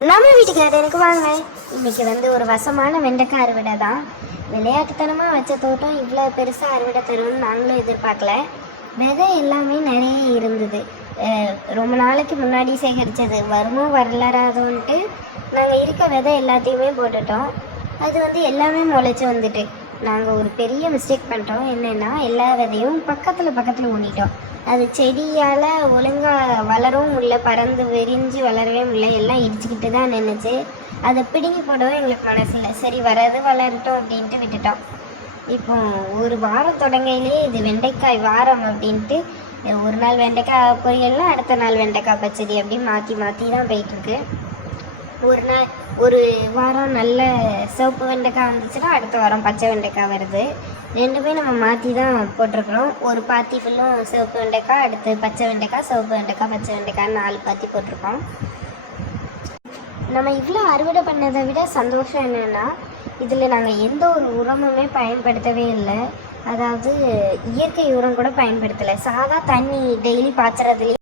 நம்ம வீட்டுக்கு எனக்கு வாங்க. இன்னைக்கு ஒரு வசமான வெண்டைக்காய் அறுவடை தான். விளையாட்டுத்தனமாக வச்ச தோட்டம் இவ்வளோ பெருசாக அறுவடை தரும்னு நாங்களும் எதிர்பார்க்கல. விதை எல்லாமே நிறைய இருந்தது. ரொம்ப நாளைக்கு முன்னாடி சேகரித்தது வருமோ வரலாறாதோன்ட்டு நாங்கள் இருக்க விதை எல்லாத்தையுமே போட்டுட்டோம். அது எல்லாமே முளைச்சி வந்துட்டு நாங்கள் ஒரு பெரிய மிஸ்டேக் பண்ணிட்டோம். என்னென்னா எல்லா விதையும் பக்கத்தில் ஊனிட்டோம். அது செடியால் ஒழுங்காக வளரவும் முடியல, பறந்து விரிஞ்சு வளரவே முடியல, எல்லாம் இடிச்சுக்கிட்டு தான் நின்றுச்சு. அதை பிடுங்கி போடவும் எங்களுக்கு மனசில்லை. சரி வர்றது வளரட்டும் அப்படின்ட்டு விட்டுட்டோம். இப்போ ஒரு வாரம் தொடங்கையிலே இது வெண்டைக்காய் வாரம் அப்படின்ட்டு ஒரு நாள் வெண்டைக்காய் பொரியல்னா அடுத்த நாள் வெண்டைக்காய் பச்சடி அப்படி மாற்றி தான் போயிட்டுருக்கு. ஒரு வாரம் நல்ல சிவப்பு வெண்டைக்காய் வந்துச்சுன்னா அடுத்த வாரம் பச்சை வெண்டைக்காய் வருது. ரெண்டுமே நம்ம மாற்றி தான் போட்டிருக்கிறோம். ஒரு பாத்தி ஃபுல்லும் சிவப்பு வெண்டைக்காய், அடுத்து பச்சை வெண்டைக்காய், சிவப்பு வெண்டைக்காய், பச்சை வெண்டைக்காய் 4 பாத்தி போட்டிருக்கோம். நம்ம இவ்வளோ அறுவடை பண்ணதை விட சந்தோஷம் என்னென்னா இதில் நாங்கள் எந்த ஒரு உரமுமே பயன்படுத்தவே இல்லை. அதாவது இயற்கை உரம் கூட பயன்படுத்தலை. சாதா தண்ணி டெய்லி பாய்ச்சறதுலேயே